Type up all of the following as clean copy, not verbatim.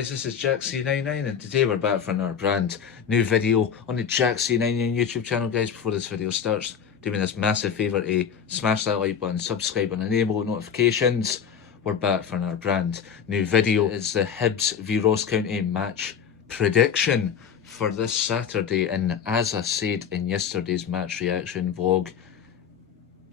guys, this is Jack C99 and today we're back for another brand new video on the Jack C99 YouTube channel. Guys, before this video starts, do me this massive favour to smash that like button, subscribe and enable notifications. We're back for another brand new video. It's the Hibs v Ross County match prediction for this Saturday, and as I said in yesterday's match reaction vlog,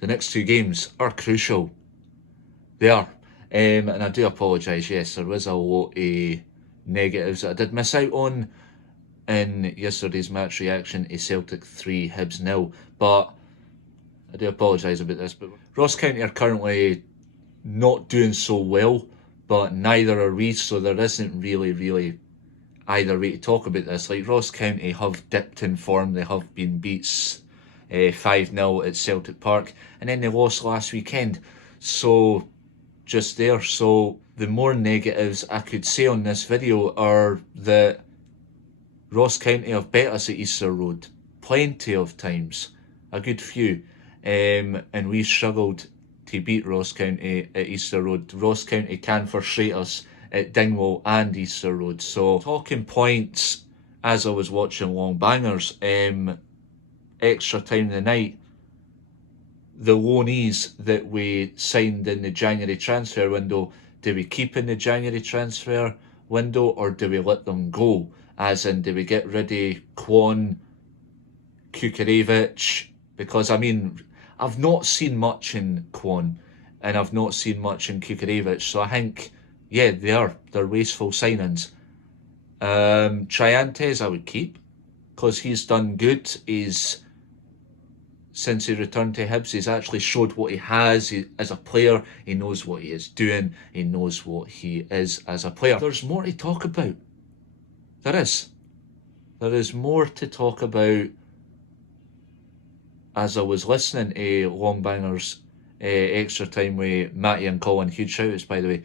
the next two games are crucial. They are. And I do apologise, yes, there was a lot of negatives that I did miss out on in yesterday's match reaction, a Celtic 3, Hibs 0, but I do apologise about this. But Ross County are currently not doing so well, but neither are we, so there isn't really either way to talk about this. Like, Ross County have dipped in form, they have been beat 5-0 at Celtic Park, and then they lost last weekend, so just there. So the more negatives I could say on this video are that Ross County have bet us at Easter Road plenty of times, a good few, and we struggled to beat Ross County at Easter Road. Ross County can frustrate us at Dingwall and Easter Road. So talking points as I was watching Long Bangers, extra time of the night, the loanees that we signed in the January transfer window, do we keep in the January transfer window or do we let them go? As in, do we get rid of Kwon, Kukarevich? Because, I mean, I've not seen much in Kwon and I've not seen much in Kukarevich, so I think, yeah, they're wasteful signings. Triantes I would keep, because he's done good. Since he returned to Hibs, he's actually showed what he has as a player. He knows what he is doing. He knows what he is as a player. There's more to talk about. There is. There is more to talk about. As I was listening to Long Bangers extra time with Matty and Colin, huge shout outs by the way,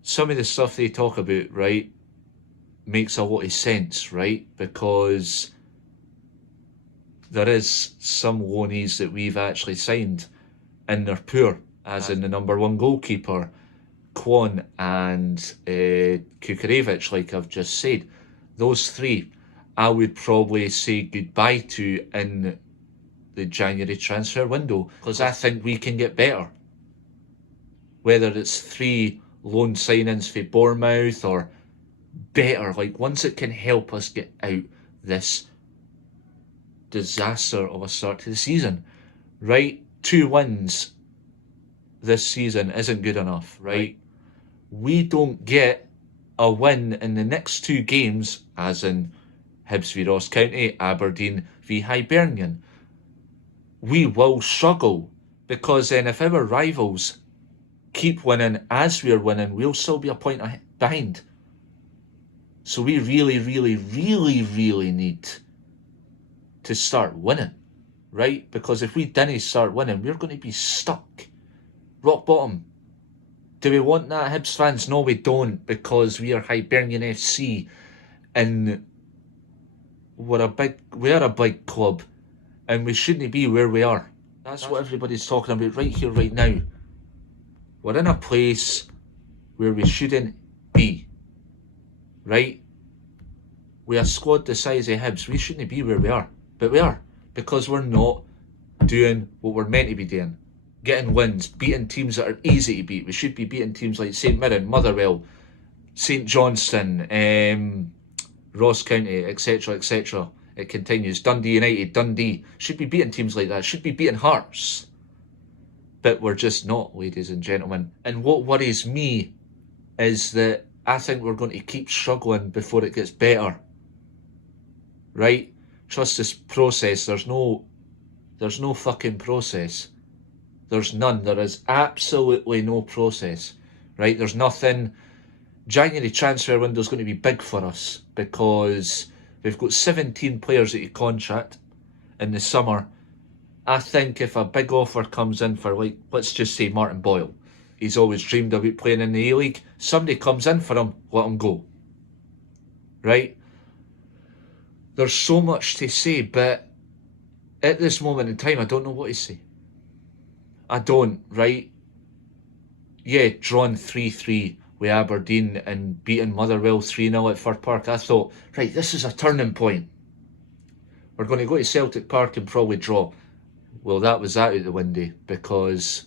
some of the stuff they talk about, right, makes a lot of sense, right? Because there is some loanees that we've actually signed and they're poor, as in the number one goalkeeper, Kwon and Kukarevich, like I've just said. Those three I would probably say goodbye to in the January transfer window, because I think we can get better. Whether it's 3 loan signings for Bournemouth or better, like ones that can help us get out this disaster of a start to the season, right? 2 wins this season isn't good enough, right? We don't get a win in the next 2 games, as in Hibs v Ross County, Aberdeen v Hibernian. We will struggle, because then if our rivals keep winning as we're winning, we'll still be a point behind. So we really need to start winning, right? Because if we didn't start winning, we're going to be stuck, rock bottom. Do we want that, Hibs fans? No, we don't, because we are Hibernian FC and we're a big club and we shouldn't be where we are. That's what everybody's talking about right here, right now. We're in a place where we shouldn't be, right? We are a squad the size of Hibs. We shouldn't be where we are. But we are, because we're not doing what we're meant to be doing. Getting wins, beating teams that are easy to beat. We should be beating teams like St Mirren, Motherwell, St Johnstone, Ross County, etc, etc. It continues. Dundee United, Dundee. Should be beating teams like that. Should be beating Hearts. But we're just not, ladies and gentlemen. And what worries me is that I think we're going to keep struggling before it gets better. Right? Trust this process. There's no fucking process. There's none. There is absolutely no process. Right? There's nothing. January transfer window is going to be big for us because we've got 17 players at your contract in the summer. I think if a big offer comes in for, like, let's just say Martin Boyle, he's always dreamed about playing in the A-League. Somebody comes in for him, let him go. Right? There's so much to say, but at this moment in time, I don't know what to say. I don't, right? Yeah, drawn 3-3 with Aberdeen and beating Motherwell 3-0 at Fir Park, I thought, right, this is a turning point. We're going to go to Celtic Park and probably draw. Well, that was out of the window because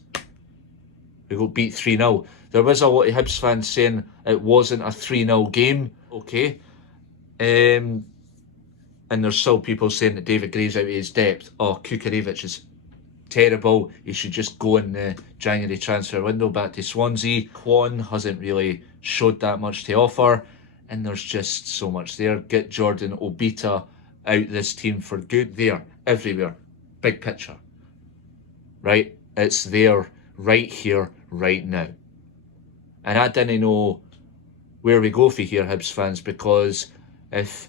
we got beat 3-0. There was a lot of Hibs fans saying it wasn't a 3-0 game. Okay. And there's still people saying that David Gray's out of his depth. Oh, Kukarevic is terrible. He should just go in the January transfer window back to Swansea. Kwon hasn't really showed that much to offer. And there's just so much there. Get Jordan Obita out this team for good. There, everywhere. Big picture. Right? It's there, right here, right now. And I didn't know where we go for here, Hibs fans, because if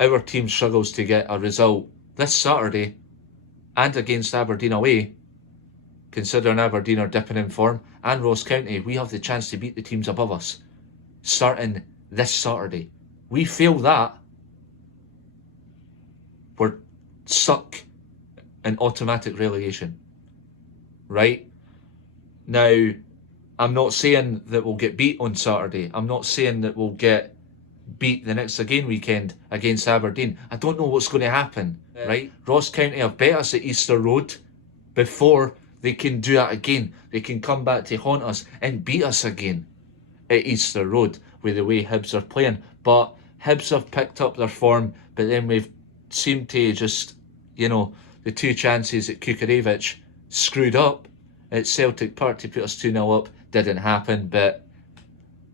our team struggles to get a result this Saturday and against Aberdeen away, considering Aberdeen are dipping in form, and Ross County, we have the chance to beat the teams above us starting this Saturday. We fail that, we're stuck in automatic relegation. Right? Now, I'm not saying that we'll get beat on Saturday. I'm not saying that we'll get beat the next again weekend against Aberdeen. I don't know what's going to happen, right? Ross County have bet us at Easter Road before they can do that again. They can come back to haunt us and beat us again at Easter Road with the way Hibs are playing. But Hibs have picked up their form, but then we've seemed to just, the two chances that Kukarevic screwed up at Celtic Park to put us 2-0 up didn't happen, but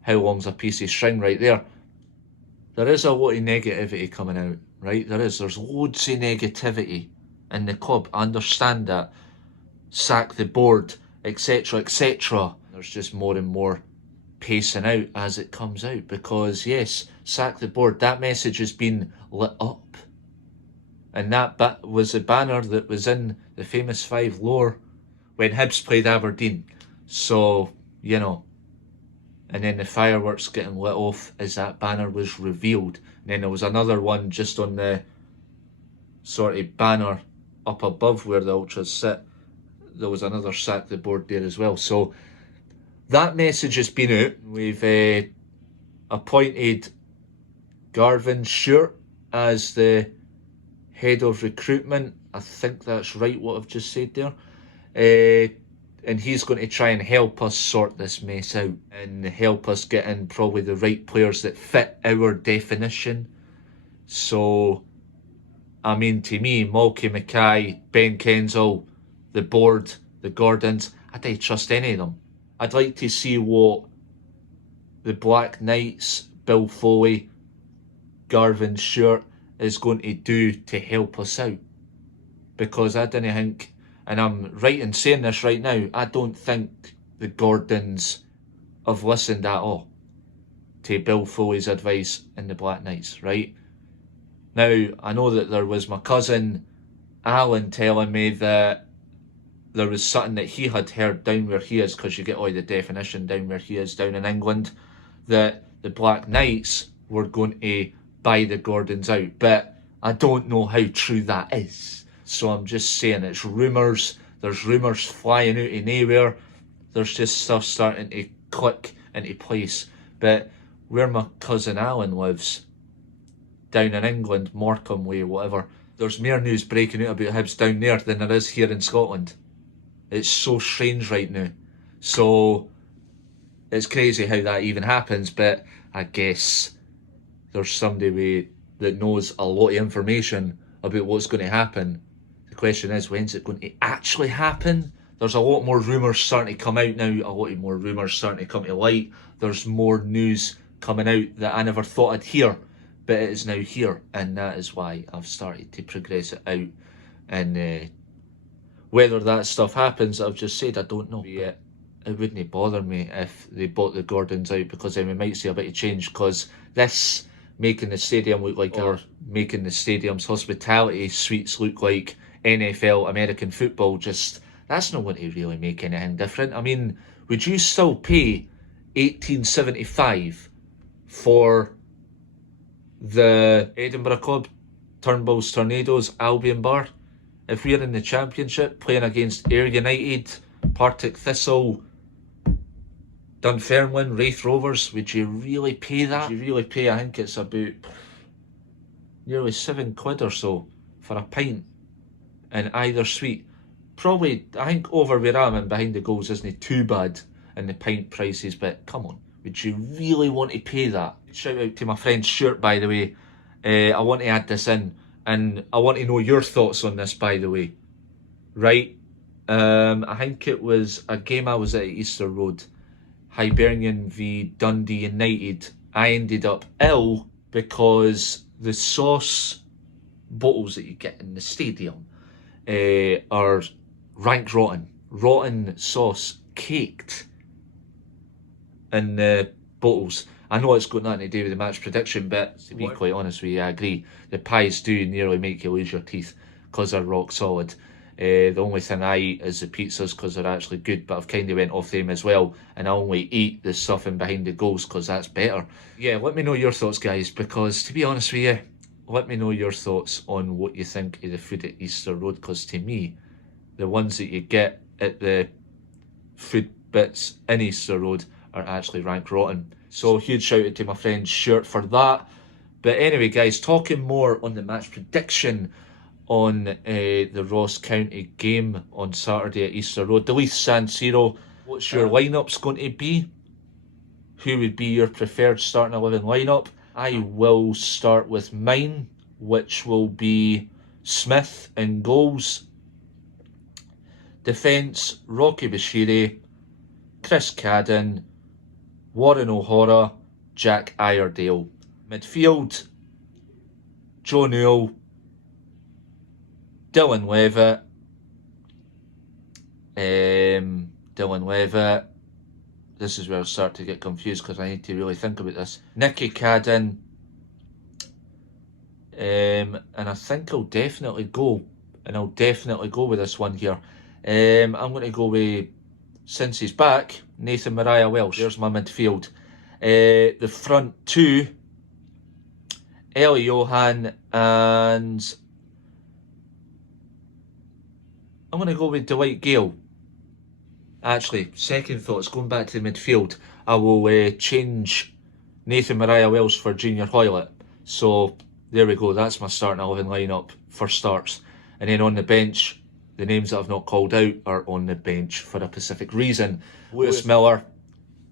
how long's a piece of string right there? There is a lot of negativity coming out, right? There's loads of negativity in the club. I understand that. Sack the board, etc, etc. There's just more and more pacing out as it comes out because, yes, sack the board. That message has been lit up. And that was a banner that was in the famous 5 lore when Hibs played Aberdeen. So, and then the fireworks getting lit off as that banner was revealed. And then there was another one just on the sort of banner up above where the Ultras sit. There was another sack the board there as well. So that message has been out. We've appointed Garvin Stewart as the head of recruitment. I think that's right what I've just said there. And he's going to try and help us sort this mess out and help us get in probably the right players that fit our definition. So, to me, Malky Mackay, Ben Kensall, the board, the Gordons, I don't trust any of them. I'd like to see what the Black Knights, Bill Foley, Garvin Stewart is going to do to help us out. Because I didn't think, and I'm right in saying this right now, I don't think the Gordons have listened at all to Bill Foley's advice in the Black Knights, right? Now, I know that there was my cousin Alan telling me that there was something that he had heard down where he is, because you get all the definition down where he is down in England, that the Black Knights were going to buy the Gordons out. But I don't know how true that is. So I'm just saying it's rumours. There's rumours flying out of nowhere. There's just stuff starting to click into place. But where my cousin Alan lives, down in England, Morecambe Way, whatever, there's more news breaking out about Hibs down there than there is here in Scotland. It's so strange right now. So it's crazy how that even happens, but I guess there's somebody that knows a lot of information about what's going to happen. The question is, when's it going to actually happen? There's a lot more rumours starting to come out now, a lot more rumours starting to come to light. There's more news coming out that I never thought I'd hear, but it is now here, and that is why I've started to progress it out. And whether that stuff happens, I've just said I don't know yet. It wouldn't bother me if they bought the Gordons out, because then we might see a bit of change, because this making the stadium look like, or making the stadium's hospitality suites look like NFL American football, just, that's not going to really make anything different. Would you still pay $18.75 for the Edinburgh Club, Turnbulls Tornadoes, Albion Bar, if we're in the Championship playing against Ayr United, Partick Thistle, Dunfermline, Wraith Rovers, would you really pay that? Would you really pay, I think it's about nearly £7 or so for a pint in either suite. Probably, I think over where I'm and behind the goals isn't too bad in the pint prices, but come on, would you really want to pay that? Shout out to my friend Stuart, by the way. I want to add this in, and I want to know your thoughts on this, by the way. Right, I think it was a game I was at Easter Road, Hibernian v Dundee United. I ended up ill because the sauce bottles that you get in the stadium are rank rotten. Rotten sauce caked in the bottles. I know it's got nothing to do with the match prediction, but to be quite honest with you, I agree. The pies do nearly make you lose your teeth because they're rock solid. The only thing I eat is the pizzas because they're actually good, but I've kind of went off them as well, and I only eat the stuff in behind the goals because that's better. Yeah, let me know your thoughts, guys, because to be honest with you, let me know your thoughts on what you think of the food at Easter Road, because to me, the ones that you get at the food bits in Easter Road are actually rank rotten. So huge shout out to my friend Stuart for that. But anyway, guys, talking more on the match prediction on the Ross County game on Saturday at Easter Road. The Leith San Siro, what's your lineup's going to be? Who would be your preferred starting 11 lineup? I will start with mine, which will be Smith in goals. Defence, Rocky Bashiri, Chris Cadden, Warren O'Hara, Jack Iredale. Midfield, Joe Newell, Dylan Levitt, this is where I start to get confused because I need to really think about this. Nicky Cadden, and I think I'll definitely go with this one here. I'm going to go with, since he's back, Nathan Mariah Welsh. There's my midfield. The front two, Ellie Johan, and I'm going to go with Dwight Gale. Actually, second thoughts, going back to the midfield, I will change Nathan Mariah Welsh for Junior Hoylett. So there we go, that's my starting 11 lineup for starts. And then on the bench, the names that I've not called out are on the bench for a specific reason. Lewis Miller,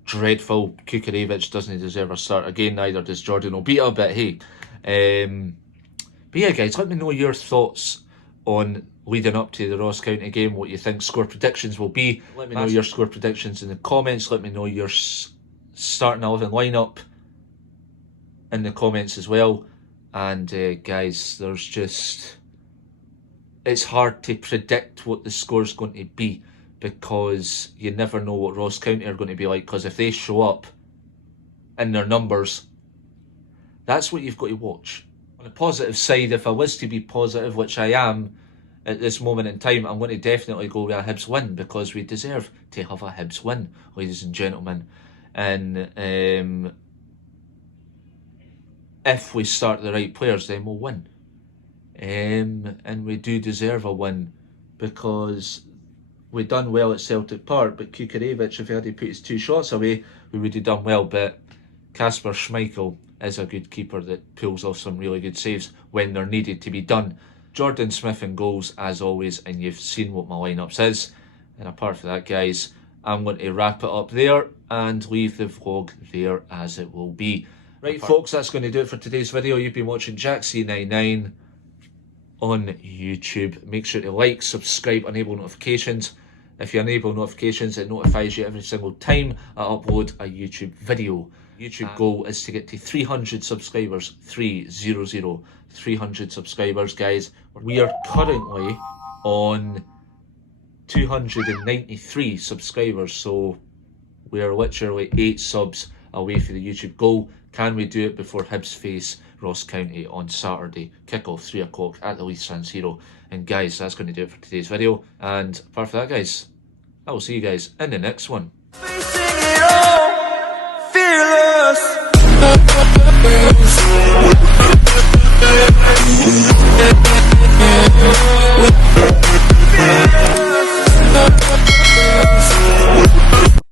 dreadful. Kukarevich doesn't deserve a start. Again, neither does Jordan Obita, but hey. But yeah, guys, let me know your thoughts on leading up to the Ross County game, what you think score predictions will be. Let me know your score predictions in the comments. Let me know your starting 11 lineup in the comments as well. And guys, there's just... it's hard to predict what the score's going to be because you never know what Ross County are going to be like, because if they show up in their numbers, that's what you've got to watch. On the positive side, if I was to be positive, which I am at this moment in time, I'm going to definitely go with a Hibs win, because we deserve to have a Hibs win, ladies and gentlemen. And if we start the right players, then we'll win. And we do deserve a win, because we done well at Celtic Park, but Kukarevich, if he had to put his 2 shots away, we would have done well. But Kasper Schmeichel is a good keeper that pulls off some really good saves when they're needed to be done. Jordan Smith in goals, as always, and you've seen what my lineups is. And apart from that, guys, I'm going to wrap it up there and leave the vlog there as it will be. Right, folks, that's going to do it for today's video. You've been watching JackC99 on YouTube. Make sure to like, subscribe, enable notifications. If you enable notifications, it notifies you every single time I upload a YouTube video. YouTube goal is to get to 300 subscribers. 300 subscribers, guys. We are currently on 293 subscribers, so we are literally 8 subs away from the YouTube goal. Can we do it before Hibs face Ross County on Saturday? Kick-off 3 o'clock at the Leith San Siro. And guys, that's going to do it for today's video. And apart from that, guys, I will see you guys in the next one.